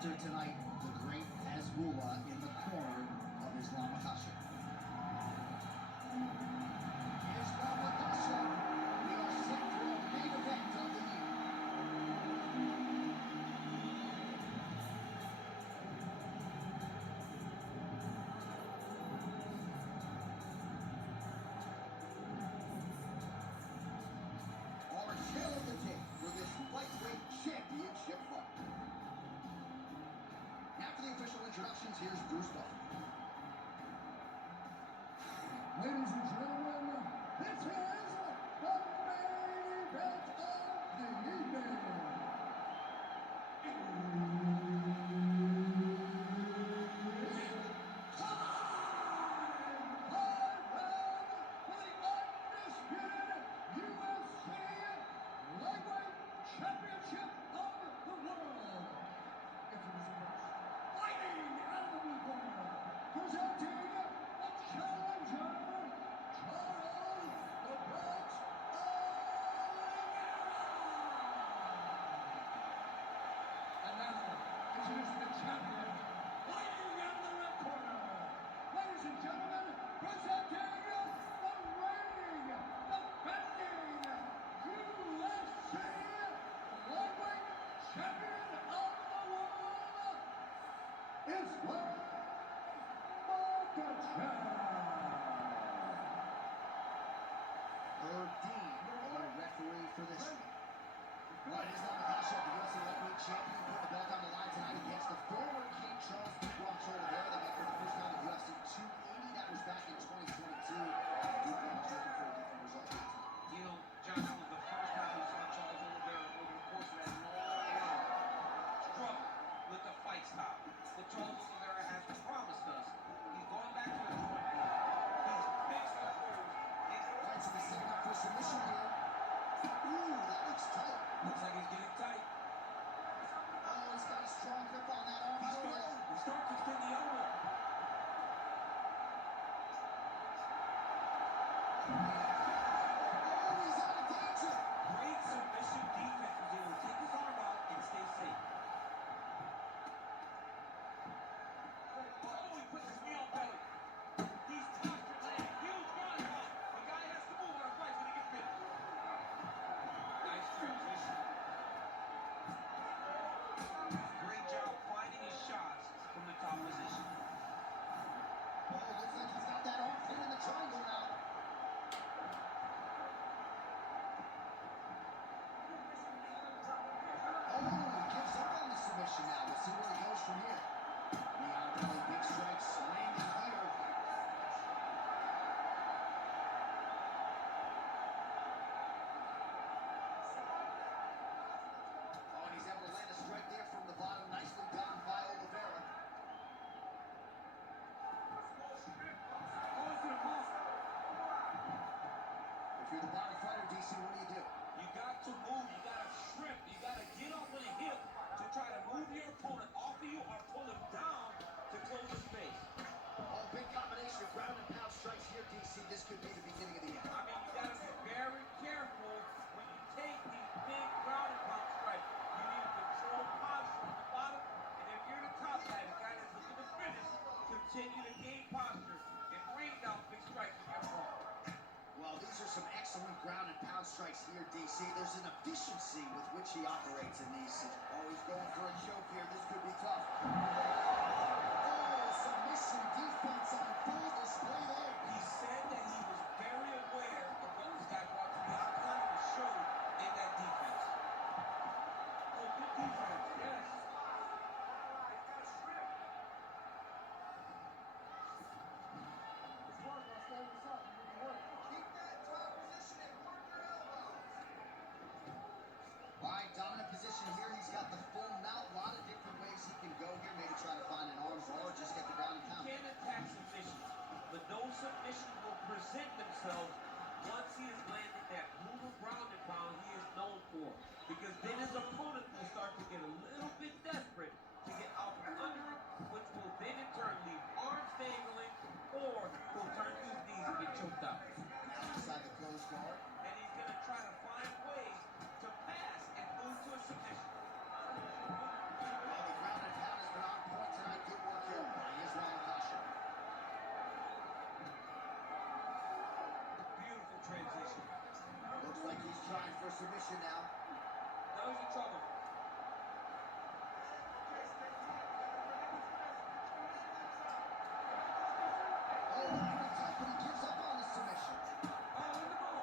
enter tonight the great Hasbulla in the corner of Islam Makhachev. Islam Makhachev, we are set for a main event of the year. Our tale of the tape for this lightweight championship fight. After the official introductions, here's Bruce Buffer. Ladies and gentlemen, this is the main event of the evening. It's time! Thailand for the undisputed UFC Lightweight Championship of the World. Introducing first, fighting out of the blue corner, presenting the challenger, Charles the Bronx Oliveira. And now, introducing the champion, fighting out of the red corner. Ladies and gentlemen, presenting the reigning, defending UFC Lightweight Champion of the World, Islam Makhachev. Herb Dean, our referee for this one. All right, Islam Makhachev, the UFC lightweight champion, put the belt on the line tonight against the former King Charles Bronx Oliveira. They met for the first time at UFC 280. That was back in 2022. Duke Bronx looking for a different result here tonight. You know, John, that was the first time we saw Charles Oliveira over the course of that long run struggle with the fight style that Charles Oliveira has promised us. He's going back to the drawing board. He's fixed the holes. All right, so he's setting up for submission here. Ooh, that looks tight. Looks like he's getting tight. Oh, he's got a strong grip on that arm. He starts to extend the elbow. Oh, he's out of danger. Great submission defense. He's able to take his arm out and stay safe. Oh, he puts his knee on belly. He's postured, landing huge ground and pound. The guy has to move when a fight's gonna get finished. Nice transition. Great job finding his shots from the top position. Oh, looks like he's got that arm pin in the triangle now. Oh, he gives up on the submission now. We'll see where he goes from here. Knee on belly, big strikes, landing here. Oh, and he's able to land a strike there from the bottom. Nicely done by Oliveira. If you're the bottom fighter, DC, what do? You got to move, you got to shrimp, you got to get off of the hip to try to move your opponent off of you or pull him down to close the space. Oh, big combination of ground and pound strikes here, DC. This could be the beginning of the end. I mean, you got to be very careful when you take these big ground and pound strikes. You need to control posture on the bottom, and if you're the top guy, the guy that's looking to finish, continue to gain posture and rain down big strikes on your opponent. Well, these are some excellent ground and pound strikes here, DC. There's an efficiency with which he operates in these. Oh, he's going for a choke here. This could be tough. Oh, submission defense on full display there. He said that he was very aware of what this guy brought to the octagon and showed in that defense. Oh, good defense, yes. All right, dominant position here. He's got the full mount. A lot of different ways he can submission now. Now he's in trouble. Oh, looking to fight, but he gives up on the submission. Oh, in the ball.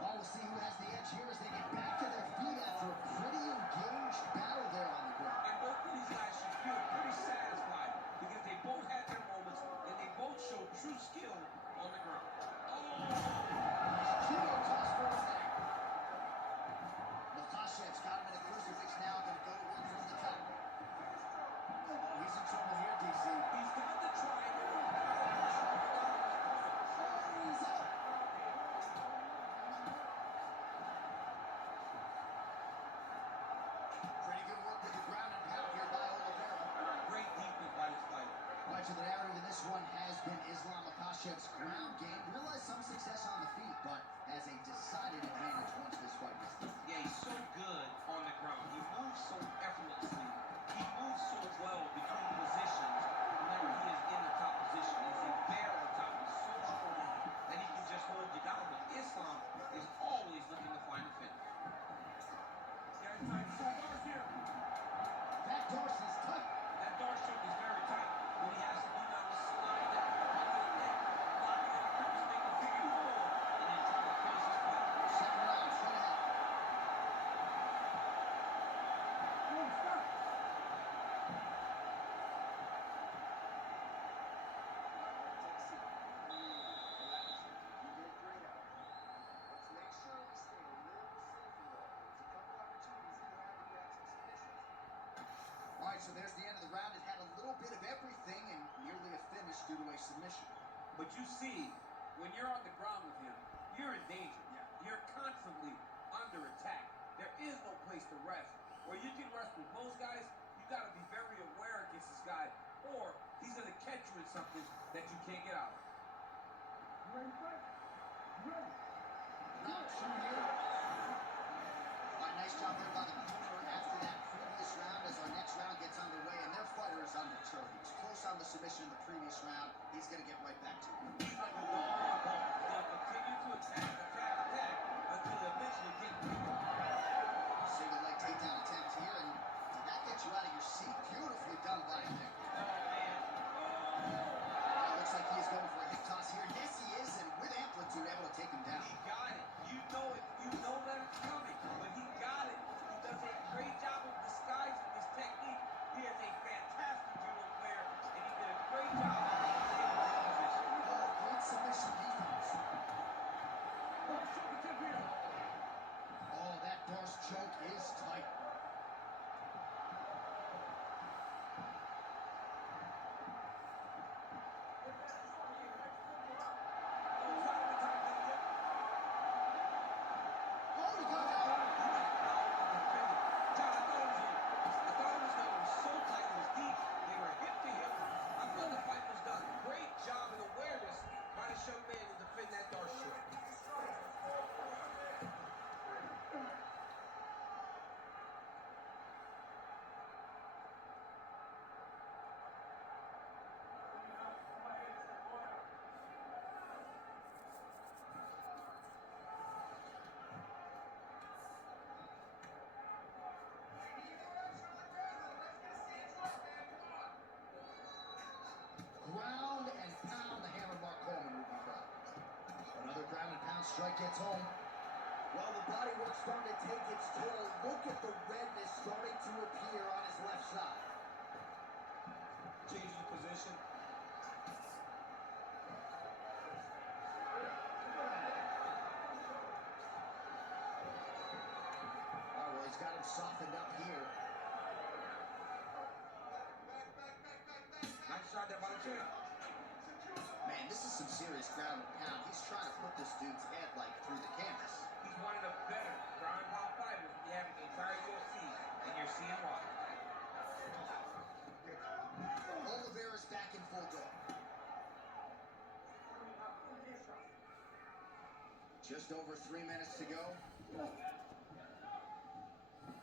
Oh, we'll see who has the edge here as they get back to their feet after a pretty engaged battle there on the ground. And both of these guys should feel pretty satisfied because they both had their moments and they both showed true skill on the ground. Oh! Judo toss for him there. Makhachev's got him in a crucifix now, going to go to work from the top. Oh, he's in trouble here, DC. He's got the triangle. Oh, he's up. Pretty good work with the ground and pound here by Oliveira. Great defense by this fighter. Right, so the narrative in this one has been Islam Makhachev's ground game. Realized some success on the feet, but has a decided advantage once this fight gets done. Yeah, he's so good on the ground. He moves so effortlessly. He moves so well between positions whenever he is in the top position. He's a bear on top. He's so strong that he can just hold you down. But Islam is always looking to find a finish. Guys, time to Darce here. That Darce is tight. That Darce choke is very tight. What he has to do now is slide that under the neck, lock it in the crevice, make a figure four, and then try to finish his fight. Second round, straight ahead. All right, so there's the end of the round. It had a little bit of everything and nearly a finish due to a submission. But you see, when you're on the ground with him, you're in danger. You're constantly under attack. There is no place to rest. Where you can rest with most guys, you got to be very aware against this guy, or he's going to catch you in something that you can't get out of. Round two here. All right, nice job there by the corner after that previous round as our next round gets underway, and their fighter is undeterred. He was close on the submission in the previous round. He's going to get right back to it. He's like a ball. They'll continue to attack until they eventually get through. Single leg takedown attempt here, and did that get you out of your seat? Beautifully done by him there. Oh, man. Looks like he is going for a hip toss here. Yes, he is, and with amplitude, able to take him down. He got it. You know it. You know that it's coming, but he got it. He does a great job of disguising his technique. He is a fantastic judo player, and he did a great job of getting in position. Oh, great submission defense. Oh, that Darce choke is tight. Oh, he got out. John, I thought it was so tight, it was deep. They were hip to hip. I thought the fight was done. Great job and awareness by this young man to defend that Darce choke. Ground and pound, the hammer Mark Coleman will be proud. Another ground and pound strike gets home. Well, the body work's starting to take its toll. Look at the redness starting to appear on his left side. Changing the position. Oh, well, he's got him softened up here. Nice shot there by the champ. Man, this is some serious ground and pound. He's trying to put this dude's head, like, through the canvas. He's one of the better ground and pound fighters we have in the entire UFC, and you're seeing why. Oliveira's back in full go. Just over 3 minutes to go.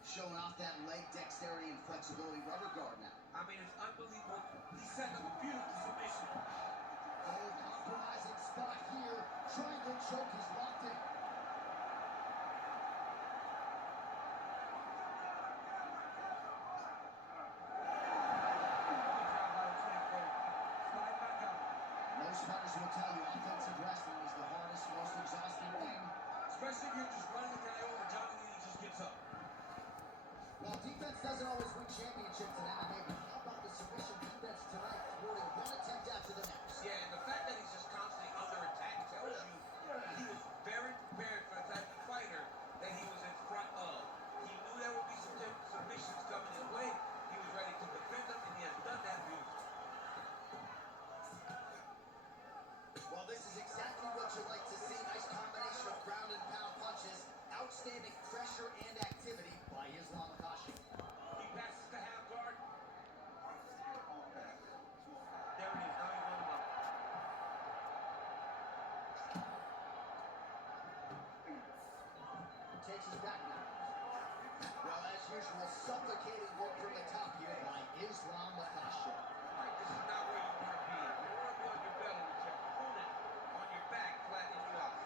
Showing off that leg dexterity and flexibility. Rubber guard now. I mean, it's unbelievable. He's setting up a beautiful submission. Oh, compromising spot here. Triangle choke is locked in. Most fighters will tell you offensive wrestling is the hardest, most exhausting thing. Especially if you're just running the guy over, Johnny Lee just gets up. Well, defense doesn't always win championships in MMA, but how about the submission defense tonight, thwarting one attempt after the next? Yeah, and the fact that he's just constantly under attack tells you he was very prepared for the type of fighter that he was in front of. He knew there would be some submissions coming his way. He was ready to defend them, and he has done that beautifully. Well, this is exactly what you like to see. Nice combination of ground and pound punches. Outstanding pressure and activity by Islam Makhachev. He passes the half guard. There it is. Now he's on the up. Takes us back now. Well, as usual, suffocating work from the top here by Islam Makhachev. All right, this is not where you want to be. You want to be on your belly with your opponent on your back, flattening you out.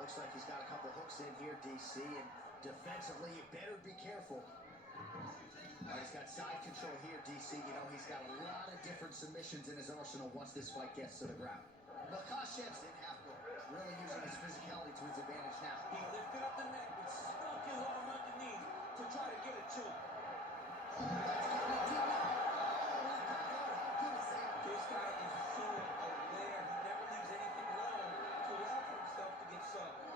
Looks like he's got a couple hooks in here, DC, and defensively, you better be careful. He's got side control here, DC. You know, he's got a lot of different submissions in his arsenal once this fight gets to the ground. Makhachev's in half guard, really using his physicality to his advantage now. He lifted up the neck and stuck his arm underneath to try to get a choke. Oh, that's going deep now. Oh, my God, how good is that? This guy is so aware. He never leaves anything alone to allow for himself to get subbed.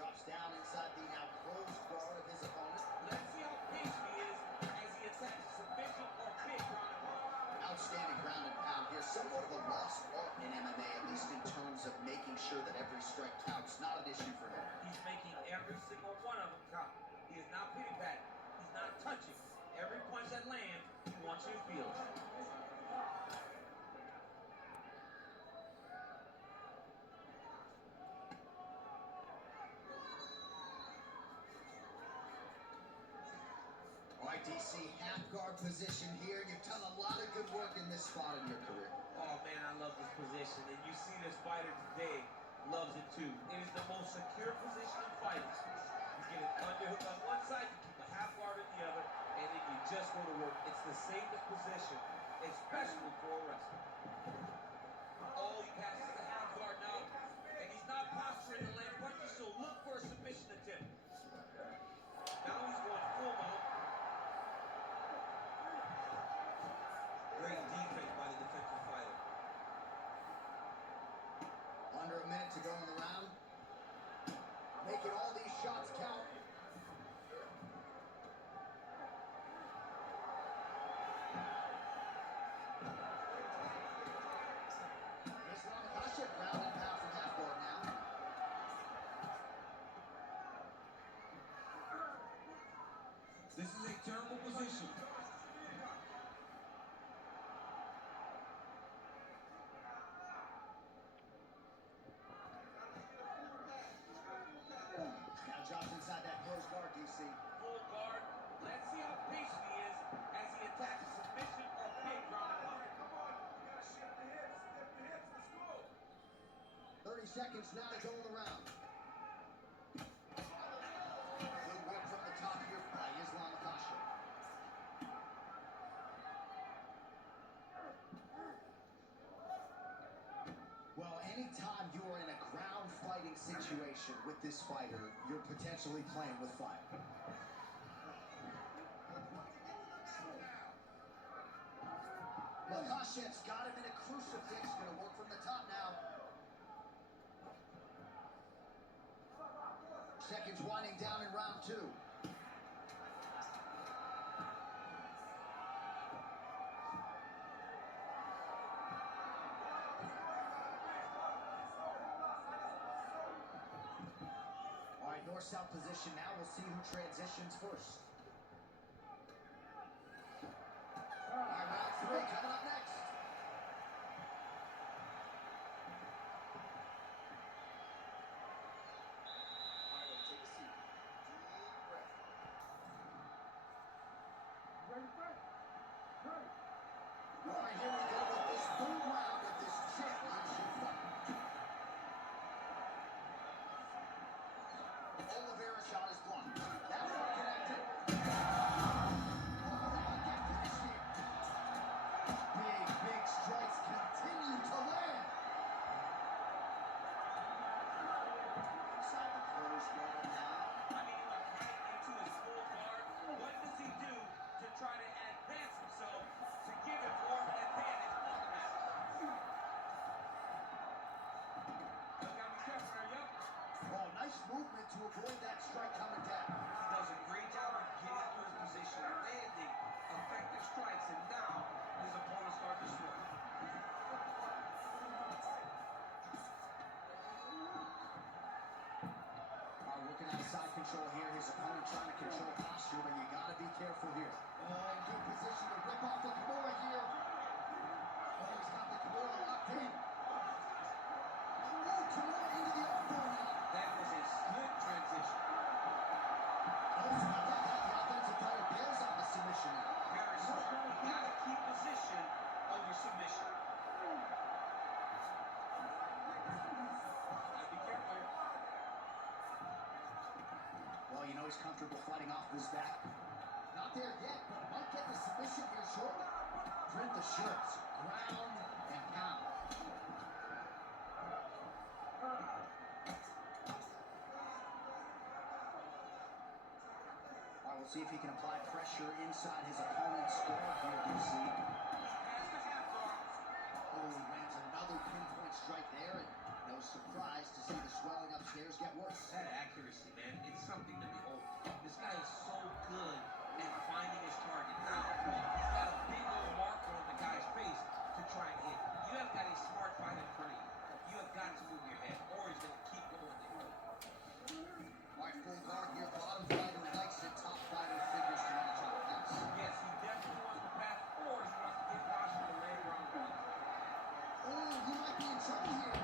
Drops down inside the now closed guard of his opponent. Let's see how patient he is as he attacks submission or big ground and pound. Outstanding ground and pound here. Somewhat of a lost art in MMA, at least in terms of making sure that every strike counts. Not an issue for him. He's making every single one of them count. He is not pity patting. He's not touching. Every punch that lands, he wants you to feel it. All right, DC, half guard position here. You've done a lot of good work in this spot in your career. Oh man, I love this position, and you see this fighter today loves it too. It is the most secure position in fighting. You get an underhook on one side, you keep a half guard on the other, and then you just go to work. It's the safest position, especially for a wrestler. Oh, he passes the half guard now, and he's not posturing to land punches, so look for a submission attempt. Now he's going full mount. Great defense by the defensive fighter. Under a minute to go in the round. Making all these shots count. Islam Makhachev ground and pound from half guard now. This is a terrible position. Now drops inside that closed guard, DC. Full guard. Let's see how patient he is as he attacks a submission or big ground and pound. 30 seconds now to go in the round. Good work from the top here by Islam Makhachev. Well, anytime you are in a ground fighting situation with this fighter, you're potentially playing with fire. Makhachev's got him in a crucifix. Gonna work from the top now. Seconds winding down in round two. All right, north-south position now. We'll see who transitions first. All right, round three coming up next. to avoid that strike coming down. He does a great job of getting to his position, landing effective strikes, and now his opponent starts to sweat. Looking at side control here. His opponent trying to control posture, but you got to be careful here. Oh, in good position to rip off the Kimura here. Oh, he's got the Kimura locked in. Oh, Kimura into the armbar now. That was a slick transition. Oh, snap like that. The offensive player bails on the submission now. Very smart. You got to keep position over submission. Gotta be careful here. Well, you know he's comfortable fighting off his back. Not there yet, but might get the submission here shortly. Print the shirts, ground and pound. All right, we'll see if he can apply pressure inside his opponent's score here, DC. Has the half guard. Oh, he lands another pinpoint strike there, and no surprise to see the swelling upstairs get worse. That accuracy, man, it's something to behold. This guy is so good at finding his target. Now, he's got a big old marker on the guy's face to try and hit. You have got a smart fight in front of you. You have got to move your head, or he's going to keep going there. All right, full guard here. Bottom fighter likes it. Top fighter figures to manage offense. Yes, he definitely wants to pass, or he wants to get Washington to land round one. Oh, he might be in trouble here.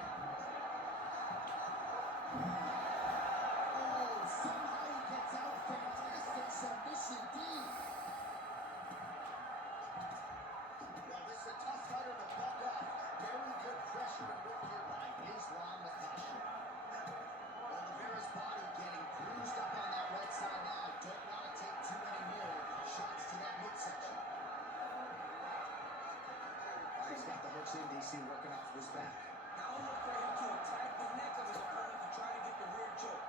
Oh, somehow he gets out. Fantastic submission, D. Well, this is a tough fighter to buck off. Very good pressure and work here by Islam Makhachev. Well, Oliveira's body getting bruised up on that right side now. Don't want to take too many more shots to that midsection. He's got the hooks in, DC, working off his back. Now look for him to attack the neck of his opponent to try to get the rear choke.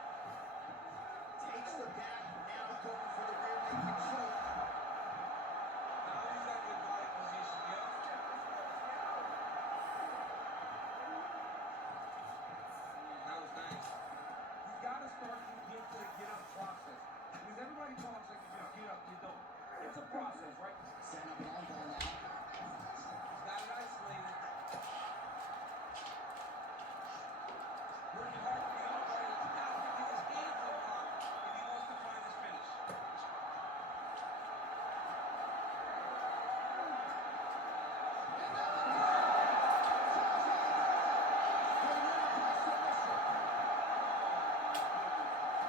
Takes the back, now going for the rear naked choke. Now he's got good body position, yo. That was nice. You got to start to get to the get up process. Because everybody talks like you just get up, you don't. It's a process, right? Setting up long ball now. He's got it isolated. Working hard for the outside. He's got to get his hands on top if he wants to find his finish.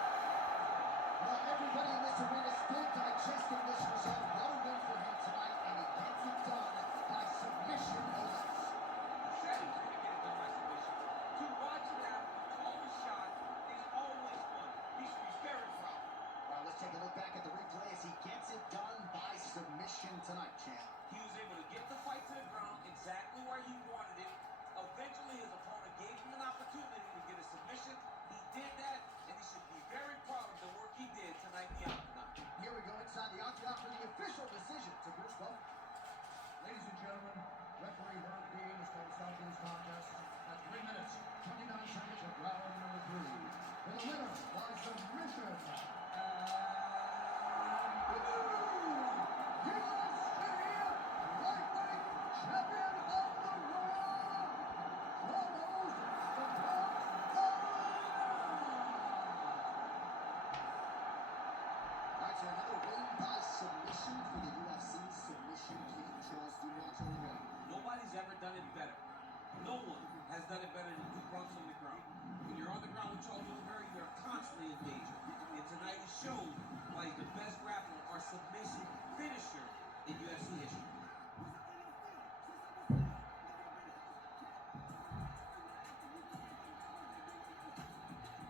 Well, everybody in this arena still digesting this result. What a win for him tonight, and he gets it done by submission no less. He said he was going to get it done by submission. To watch him after call the shot is always fun. He should be very proud. All right, let's take a look back at the replay as he gets it done by submission tonight, champ. He was able to get the fight to the ground exactly where he wanted it. Eventually, his opponent gave him an opportunity to get a submission. He did that, and he should be very proud of the work he did tonight in the octagon. Here we go inside the octagon for the official decision to Bruce Buffer. Ladies and gentlemen, referee Herb Dean is going to start this contest at 3 minutes, 29 seconds of round number 3. For the winner by submission, and